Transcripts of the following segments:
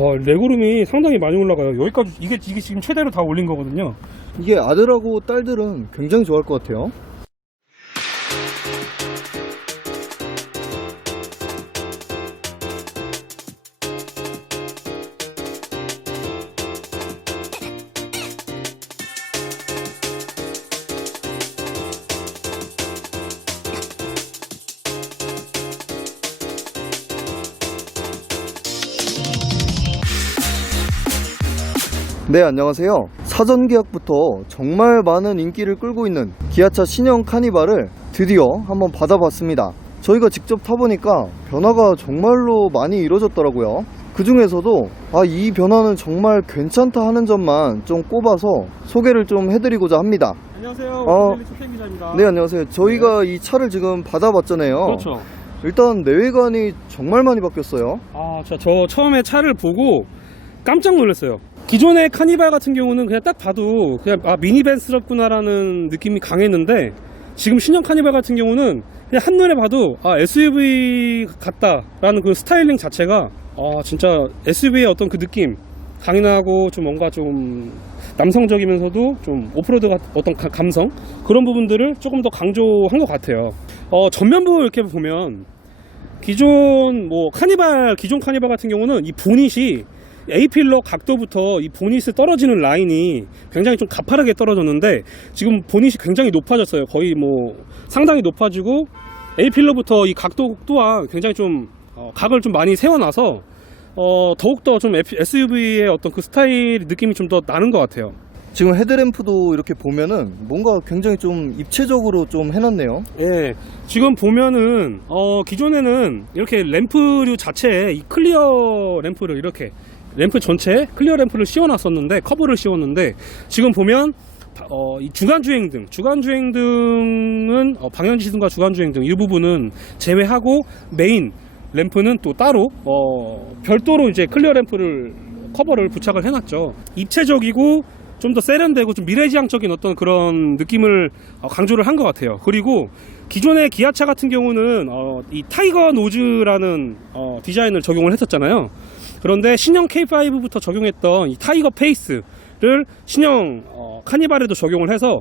레그룸이 상당히 많이 올라가요. 여기까지 이게 지금 최대로 다 올린 거거든요. 이게 아들하고 딸들은 굉장히 좋아할 것 같아요. 네, 안녕하세요. 사전 계약부터 정말 많은 인기를 끌고 있는 기아차 신형 카니발을 드디어 한번 받아봤습니다. 저희가 직접 타보니까 변화가 정말로 많이 이루어졌더라고요. 그 중에서도 이 변화는 정말 괜찮다 하는 점만 좀 꼽아서 소개를 좀 해드리고자 합니다. 안녕하세요. 최태인 기자입니다. 네, 안녕하세요. 저희가 이 차를 지금 받아봤잖아요. 그렇죠. 일단 내외관이 정말 많이 바뀌었어요. 저 처음에 차를 보고 깜짝 놀랐어요. 기존의 카니발 같은 경우는 그냥 딱 봐도 그냥 미니밴스럽구나라는 느낌이 강했는데, 지금 신형 카니발 같은 경우는 그냥 한눈에 봐도 SUV 같다라는 그 스타일링 자체가 진짜 SUV의 어떤 그 느낌, 강인하고 좀 뭔가 좀 남성적이면서도 좀 오프로드 어떤 감성, 그런 부분들을 조금 더 강조한 것 같아요. 전면부 이렇게 보면 기존 카니발 같은 경우는 이 보닛이 A필러 각도부터 이 보닛에 떨어지는 라인이 굉장히 좀 가파르게 떨어졌는데, 지금 보닛이 굉장히 높아졌어요. 거의 상당히 높아지고, A필러부터 이 각도 또한 굉장히 좀 각을 좀 많이 세워놔서 더욱더 좀 SUV의 어떤 그 스타일 느낌이 좀 더 나는 것 같아요. 지금 헤드램프도 이렇게 보면은 뭔가 굉장히 좀 입체적으로 좀 해놨네요. 예, 지금 보면은 기존에는 이렇게 램프류 자체에 이 클리어 램프를 이렇게 램프 전체에 클리어 램프를 씌워놨었는데, 커브를 씌웠는데, 지금 보면 이 주간주행등은 방향지시등과 주간주행등 이 부분은 제외하고 메인 램프는 또 따로 별도로 이제 클리어 램프를 커버를 부착을 해놨죠. 입체적이고 좀 더 세련되고 좀 미래지향적인 어떤 그런 느낌을 강조를 한 것 같아요. 그리고 기존의 기아차 같은 경우는 이 타이거 노즈라는 디자인을 적용을 했었잖아요. 그런데 신형 K5부터 적용했던 이 타이거 페이스를 신형 카니발에도 적용을 해서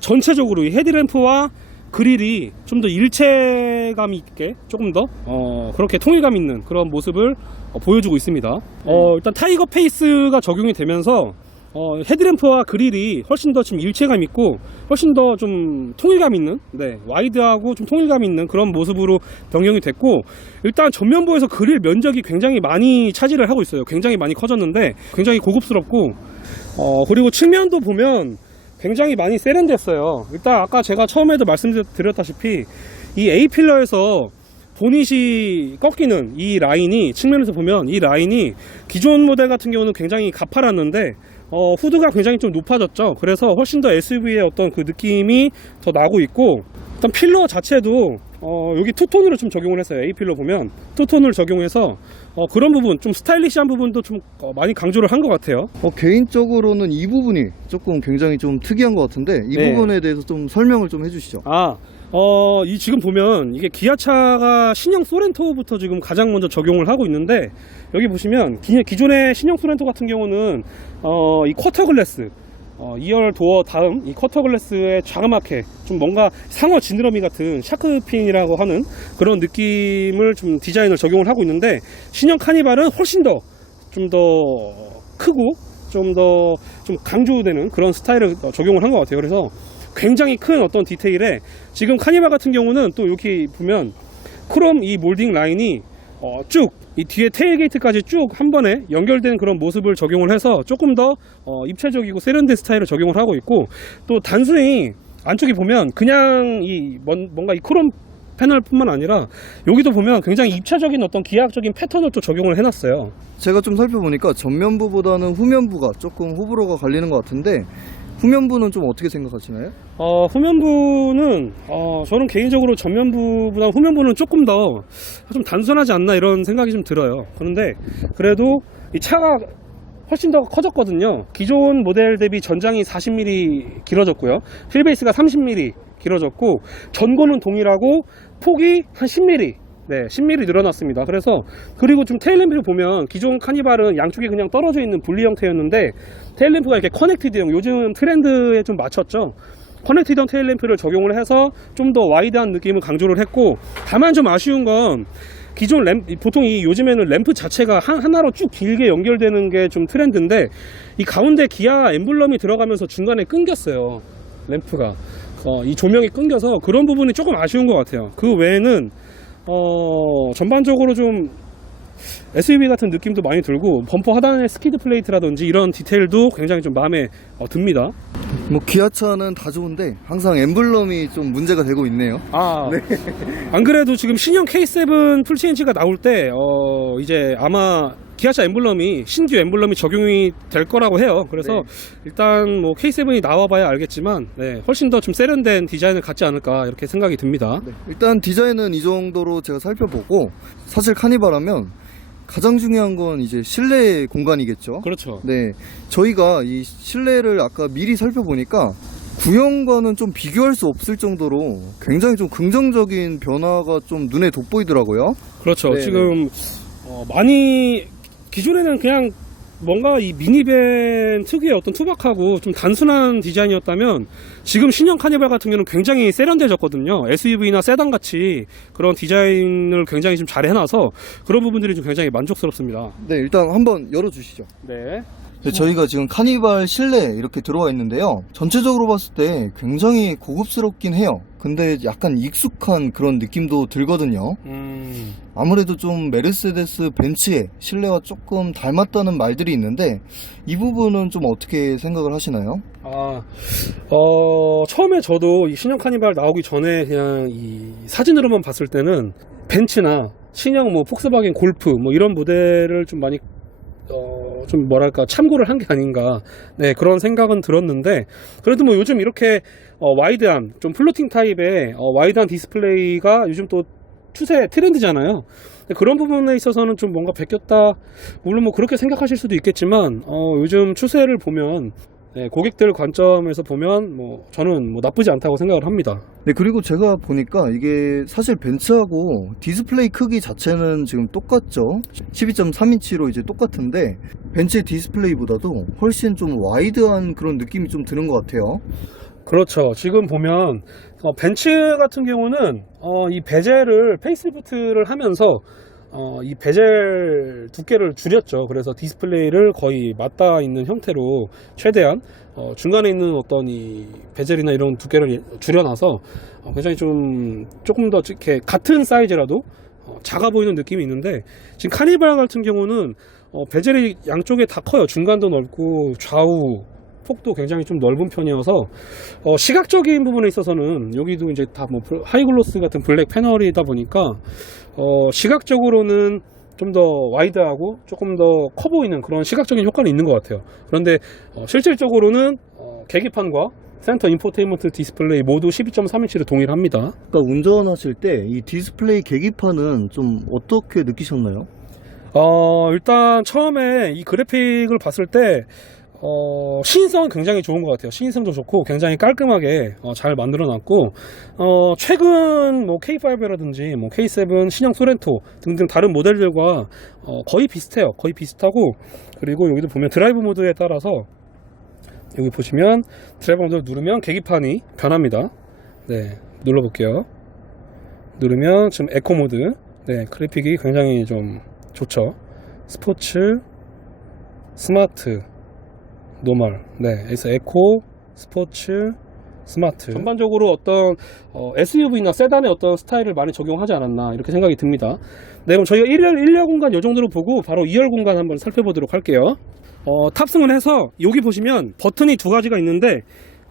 전체적으로 이 헤드램프와 그릴이 좀 더 일체감 있게, 조금 더 그렇게 통일감 있는 그런 모습을 보여주고 있습니다. 일단 타이거 페이스가 적용이 되면서 헤드램프와 그릴이 훨씬 더 좀 일체감 있고, 훨씬 더 좀 통일감 있는, 와이드하고 좀 통일감 있는 그런 모습으로 변경이 됐고, 일단 전면부에서 그릴 면적이 굉장히 많이 차지를 하고 있어요. 굉장히 많이 커졌는데 굉장히 고급스럽고, 그리고 측면도 보면 굉장히 많이 세련됐어요. 일단 아까 제가 처음에도 말씀드렸다시피 이 A필러에서 보닛이 꺾이는 이 라인이, 측면에서 보면 이 라인이 기존 모델 같은 경우는 굉장히 가팔랐는데 후드가 굉장히 좀 높아졌죠. 그래서 훨씬 더 SUV의 어떤 그 느낌이 더 나고 있고, 일단 필러 자체도 여기 투톤으로 좀 적용을 했어요. A필러 보면 투톤을 적용해서 그런 부분, 좀 스타일리시한 부분도 좀 많이 강조를 한 것 같아요. 개인적으로는 이 부분이 조금 굉장히 좀 특이한 것 같은데, 이 부분에 대해서 좀 설명을 좀 해주시죠. 지금 보면 이게 기아차가 신형 소렌토부터 지금 가장 먼저 적용을 하고 있는데, 여기 보시면 기존의 신형 소렌토 같은 경우는 이 쿼터 글래스 2열 도어 다음 이 쿼터 글래스에 자그맣게 좀 뭔가 상어 지느러미 같은 샤크핀이라고 하는 그런 느낌을 좀 디자인을 적용을 하고 있는데, 신형 카니발은 훨씬 더 좀 더 크고 좀 더 좀 강조되는 그런 스타일을 적용을 한 것 같아요. 그래서 굉장히 큰 어떤 디테일에, 지금 카니발 같은 경우는 또 여기 보면 크롬 이 몰딩 라인이 쭉 이 뒤에 테일게이트까지 쭉 한 번에 연결된 그런 모습을 적용을 해서 조금 더 입체적이고 세련된 스타일을 적용을 하고 있고, 또 단순히 안쪽에 보면 그냥 뭔가 이 크롬 패널뿐만 아니라 여기도 보면 굉장히 입체적인 어떤 기하학적인 패턴을 또 적용을 해놨어요. 제가 좀 살펴보니까 전면부보다는 후면부가 조금 호불호가 갈리는 것 같은데, 후면부는 좀 어떻게 생각하시나요? 후면부는 저는 개인적으로 전면부보다 후면부는 조금 더 좀 단순하지 않나 이런 생각이 좀 들어요. 그런데 그래도 이 차가 훨씬 더 커졌거든요. 기존 모델 대비 전장이 40mm 길어졌고요, 휠베이스가 30mm 길어졌고, 전고는 동일하고 폭이 한 10mm 네, 10mm 늘어났습니다. 그리고 좀 테일램프를 보면 기존 카니발은 양쪽에 그냥 떨어져 있는 분리 형태였는데 테일램프가 이렇게 커넥티드형, 요즘 트렌드에 좀 맞췄죠. 커넥티드형 테일램프를 적용을 해서 좀 더 와이드한 느낌을 강조를 했고, 다만 좀 아쉬운 건 기존 보통 요즘에는 램프 자체가 하나로 쭉 길게 연결되는 게 좀 트렌드인데, 이 가운데 기아 엠블럼이 들어가면서 중간에 끊겼어요. 램프가. 이 조명이 끊겨서 그런 부분이 조금 아쉬운 것 같아요. 그 외에는 전반적으로 좀 SUV 같은 느낌도 많이 들고, 범퍼 하단의 스키드 플레이트라든지 이런 디테일도 굉장히 좀 마음에 듭니다. 뭐 기아차는 다 좋은데 항상 엠블럼이 좀 문제가 되고 있네요. 네. 안 그래도 지금 신형 K7 풀CNG가 나올 때 이제 아마 기아차 엠블럼이, 신규 엠블럼이 적용이 될 거라고 해요. 그래서 일단 뭐 K7이 나와봐야 알겠지만, 훨씬 더 좀 세련된 디자인을 갖지 않을까 이렇게 생각이 듭니다. 일단 디자인은 이 정도로 제가 살펴보고, 사실 카니발 하면 가장 중요한 건 이제 실내 공간이겠죠. 그렇죠. 네, 저희가 이 실내를 아까 미리 살펴보니까 구형과는 좀 비교할 수 없을 정도로 굉장히 좀 긍정적인 변화가 좀 눈에 돋보이더라고요. 그렇죠. 네네. 지금 많이 기존에는 그냥 뭔가 이 미니밴 특유의 어떤 투박하고 좀 단순한 디자인이었다면, 지금 신형 카니발 같은 경우는 굉장히 세련돼졌거든요. SUV나 세단 같이 그런 디자인을 굉장히 좀 잘 해놔서 그런 부분들이 좀 굉장히 만족스럽습니다. 네, 일단 한번 열어주시죠. 네. 네, 저희가 지금 카니발 실내에 이렇게 들어와 있는데요. 전체적으로 봤을 때 굉장히 고급스럽긴 해요. 근데 약간 익숙한 그런 느낌도 들거든요. 아무래도 좀 메르세데스 벤츠의 실내와 조금 닮았다는 말들이 있는데, 이 부분은 좀 어떻게 생각을 하시나요? 처음에 저도 이 신형 카니발 나오기 전에 그냥 이 사진으로만 봤을 때는 벤츠나 신형 뭐 폭스바겐 골프 뭐 이런 모델을 좀 많이 좀 뭐랄까 참고를 한 게 아닌가, 그런 생각은 들었는데, 그래도 뭐 요즘 이렇게 와이드한 좀 플로팅 타입의 와이드한 디스플레이가 요즘 또 추세 트렌드잖아요. 그런 부분에 있어서는 좀 뭔가 베꼈다, 물론 뭐 그렇게 생각하실 수도 있겠지만 요즘 추세를 보면, 고객들 관점에서 보면 뭐 저는 뭐 나쁘지 않다고 생각을 합니다. 네, 그리고 제가 보니까 이게 사실 벤츠하고 디스플레이 크기 자체는 지금 똑같죠. 12.3인치로 이제 똑같은데, 벤츠의 디스플레이보다도 훨씬 좀 와이드한 그런 느낌이 좀 드는 것 같아요. 그렇죠. 지금 보면 벤츠 같은 경우는 이 베젤을 페이스리프트를 하면서 이 베젤 두께를 줄였죠. 그래서 디스플레이를 거의 맞닿아 있는 형태로 최대한 중간에 있는 어떤 이 베젤이나 이런 두께를 줄여놔서 굉장히 조금 더 이렇게 같은 사이즈라도 작아 보이는 느낌이 있는데, 지금 카니발 같은 경우는 베젤이 양쪽에 다 커요. 중간도 넓고 좌우 폭도 굉장히 좀 넓은 편이어서 시각적인 부분에 있어서는 여기도 이제 다 뭐 하이글로스 같은 블랙 패널이다 보니까 시각적으로는 좀 더 와이드하고 조금 더 커 보이는 그런 시각적인 효과는 있는 것 같아요. 그런데 실질적으로는 계기판과 센터 인포테인먼트 디스플레이 모두 12.3인치로 동일합니다. 그러니까 운전하실 때 이 디스플레이 계기판은 좀 어떻게 느끼셨나요? 일단 처음에 이 그래픽을 봤을 때 시인성은 굉장히 좋은 것 같아요. 시인성도 좋고 굉장히 깔끔하게 잘 만들어 놨고, 최근 뭐 K5라든지 뭐 K7, 신형 소렌토 등등 다른 모델들과 거의 비슷해요. 거의 비슷하고, 그리고 여기도 보면 드라이브 모드에 따라서 여기 보시면 드라이브 모드를 누르면 계기판이 변합니다. 네, 눌러볼게요. 누르면 지금 에코 모드, 그래픽이 굉장히 좀 좋죠. 스포츠, 스마트, 노멀, 그래서 에코, 스포츠, 스마트. 전반적으로 어떤 SUV나 세단의 어떤 스타일을 많이 적용하지 않았나 이렇게 생각이 듭니다. 그럼 저희가 1열 공간 이 정도로 보고 바로 2열 공간 한번 살펴보도록 할게요. 탑승을 해서 여기 보시면 버튼이 두 가지가 있는데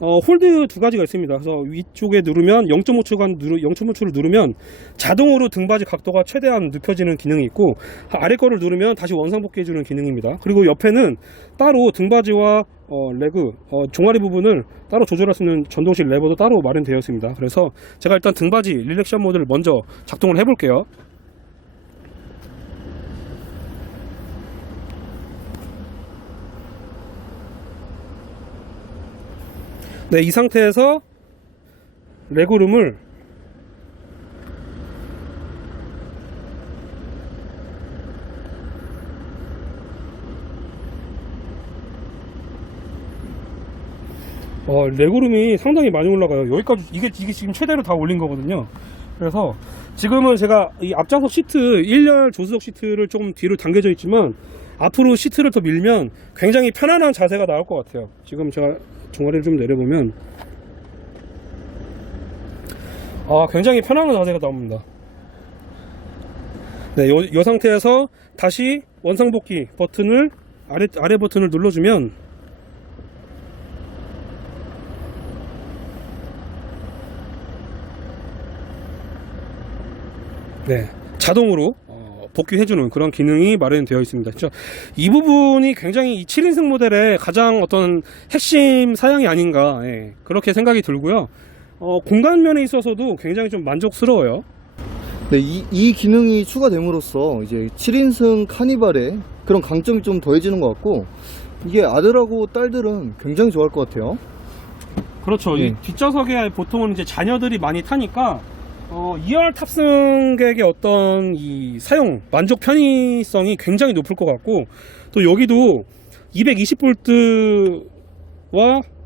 홀드 두 가지가 있습니다. 그래서 위쪽에 누르면 0.5초를 누르면 자동으로 등받이 각도가 최대한 눕혀지는 기능이 있고, 아래 거를 누르면 다시 원상복귀 해주는 기능입니다. 그리고 옆에는 따로 등받이와 레그, 종아리 부분을 따로 조절할 수 있는 전동식 레버도 따로 마련되어 있습니다. 그래서 제가 일단 등받이 릴렉션 모드를 먼저 작동을 해볼게요. 이 상태에서 레그룸을 레그룸이 상당히 많이 올라가요. 여기까지 이게 지금 최대로 다 올린 거거든요. 그래서 지금은 제가 이 앞좌석 시트 1열 조수석 시트를 조금 뒤로 당겨져 있지만 앞으로 시트를 더 밀면 굉장히 편안한 자세가 나올 것 같아요. 지금 제가 종아리를 좀 내려보면 굉장히 편안한 자세가 나옵니다. 네, 이 상태에서 다시 원상복귀 버튼을 아래 버튼을 눌러주면 네, 자동으로 복귀해주는 그런 기능이 마련되어 있습니다. 이 부분이 굉장히 이 7인승 모델의 가장 어떤 핵심 사양이 아닌가, 그렇게 생각이 들고요. 공간 면에 있어서도 굉장히 좀 만족스러워요. 네, 이 기능이 추가됨으로써 이제 7인승 카니발의 그런 강점이 좀 더해지는 것 같고, 이게 아들하고 딸들은 굉장히 좋아할 것 같아요. 그렇죠. 네. 이 뒷좌석에 보통은 이제 자녀들이 많이 타니까 2열 탑승객의 어떤 이 사용 만족 편의성이 굉장히 높을 것 같고, 또 여기도 220V와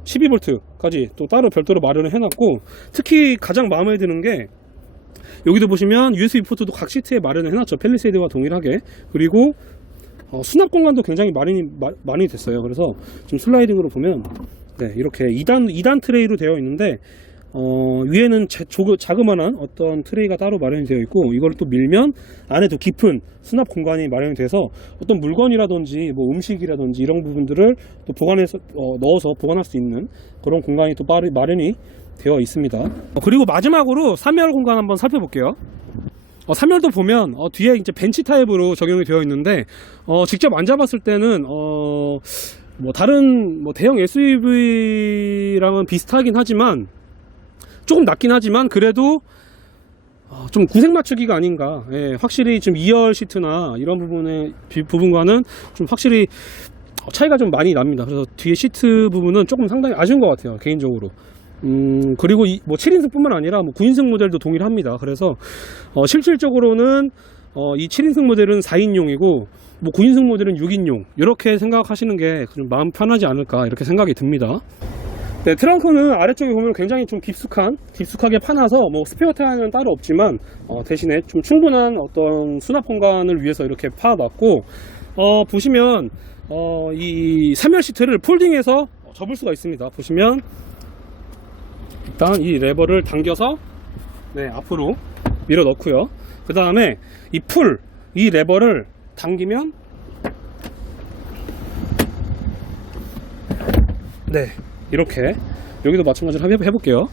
12V까지 또 따로 별도로 마련을 해놨고, 특히 가장 마음에 드는 게 여기도 보시면 USB 포트도 각 시트에 마련을 해놨죠. 펠리세이드와 동일하게. 그리고 수납 공간도 굉장히 많이 됐어요. 그래서 지금 슬라이딩으로 보면 이렇게 2단 트레이로 되어 있는데 위에는 자그마한 어떤 트레이가 따로 마련이 되어 있고, 이걸 또 밀면 안에도 깊은 수납 공간이 마련이 돼서 어떤 물건이라든지 뭐 음식이라든지 이런 부분들을 또 보관해서 넣어서 보관할 수 있는 그런 공간이 또 마련이 되어 있습니다. 그리고 마지막으로 3열 공간 한번 살펴볼게요. 3열도 보면 뒤에 이제 벤치 타입으로 적용이 되어 있는데 직접 앉아봤을 때는 뭐 다른 뭐 대형 SUV랑은 비슷하긴 하지만 조금 낮긴 하지만 그래도 좀 구색 맞추기가 아닌가. 확실히 좀 2열 시트나 이런 부분과는 좀 확실히 차이가 좀 많이 납니다. 그래서 뒤에 시트 부분은 조금 상당히 아쉬운 것 같아요, 개인적으로. 그리고 뭐 7인승 뿐만 아니라 뭐 9인승 모델도 동일합니다. 그래서 실질적으로는 이 7인승 모델은 4인용이고 뭐 9인승 모델은 6인용, 이렇게 생각하시는 게 좀 마음 편하지 않을까, 이렇게 생각이 듭니다. 네, 트렁크는 아래쪽에 보면 굉장히 좀 깊숙하게 파놔서 뭐 스페어 타이어는 따로 없지만 대신에 좀 충분한 어떤 수납 공간을 위해서 이렇게 파놨고, 보시면 이 3열 시트를 폴딩해서 접을 수가 있습니다. 보시면 일단 이 레버를 당겨서 앞으로 밀어 넣고요. 그 다음에 이 레버를 당기면 이렇게, 여기도 마찬가지로 해볼게요.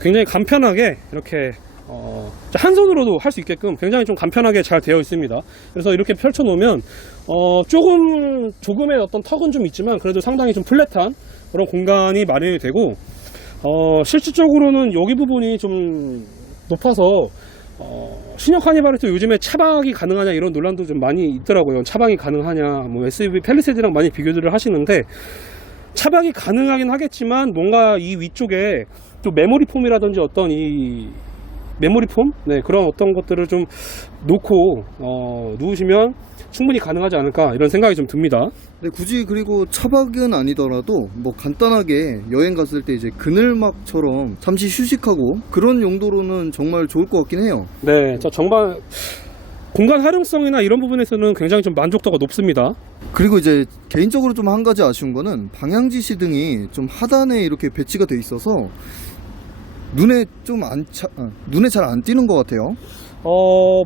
굉장히 간편하게 이렇게 한 손으로도 할 수 있게끔 굉장히 좀 간편하게 잘 되어 있습니다. 그래서 이렇게 펼쳐 놓으면 조금의 어떤 턱은 좀 있지만 그래도 상당히 좀 플랫한 그런 공간이 마련이 되고, 실질적으로는 여기 부분이 좀 높아서 신형 카니발에서 요즘에 차박이 가능하냐 이런 논란도 좀 많이 있더라고요. 차박이 가능하냐, 뭐 SUV 펠리세이드랑 많이 비교들을 하시는데, 차박이 가능하긴 하겠지만 뭔가 이 위쪽에 또 메모리 폼이라든지 어떤 이 메모리 폼? 그런 어떤 것들을 좀 놓고 누우시면 충분히 가능하지 않을까, 이런 생각이 좀 듭니다. 네, 굳이 그리고 차박은 아니더라도 뭐 간단하게 여행 갔을 때 이제 그늘막처럼 잠시 휴식하고 그런 용도로는 정말 좋을 것 같긴 해요. 정말 공간 활용성이나 이런 부분에서는 굉장히 좀 만족도가 높습니다. 그리고 이제 개인적으로 좀 한 가지 아쉬운 거는 방향지 시등이 좀 하단에 이렇게 배치가 돼 있어서 눈에 잘 안 띄는 것 같아요.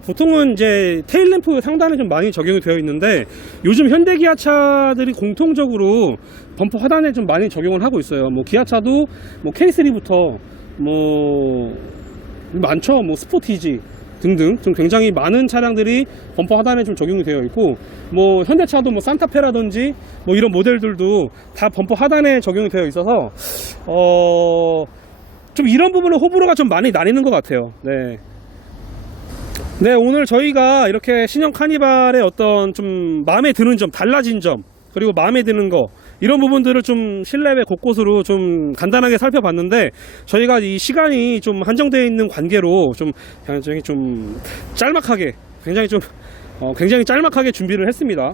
보통은 이제 테일램프 상단에 좀 많이 적용이 되어 있는데, 요즘 현대 기아차들이 공통적으로 범퍼 하단에 좀 많이 적용을 하고 있어요. 뭐 기아차도 뭐 K3부터 뭐 많죠. 뭐 스포티지 등등 좀 굉장히 많은 차량들이 범퍼 하단에 좀 적용이 되어 있고, 뭐 현대차도 뭐 산타페라든지 뭐 이런 모델들도 다 범퍼 하단에 적용이 되어 있어서 좀 이런 부분은 호불호가 좀 많이 나뉘는 것 같아요. 오늘 저희가 이렇게 신형 카니발의 어떤 좀 마음에 드는 점, 달라진 점, 그리고 마음에 드는 거, 이런 부분들을 좀 실내외 곳곳으로 좀 간단하게 살펴봤는데, 저희가 이 시간이 좀 한정되어 있는 관계로 굉장히 좀 짤막하게, 굉장히 좀 굉장히 짤막하게 준비를 했습니다.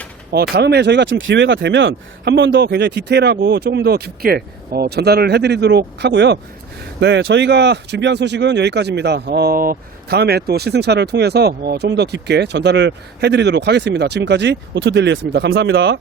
다음에 저희가 좀 기회가 되면 한 번 더 굉장히 디테일하고 조금 더 깊게 전달을 해드리도록 하고요. 네, 저희가 준비한 소식은 여기까지입니다. 다음에 또 시승차를 통해서 좀 더 깊게 전달을 해드리도록 하겠습니다. 지금까지 오토데일리였습니다. 감사합니다.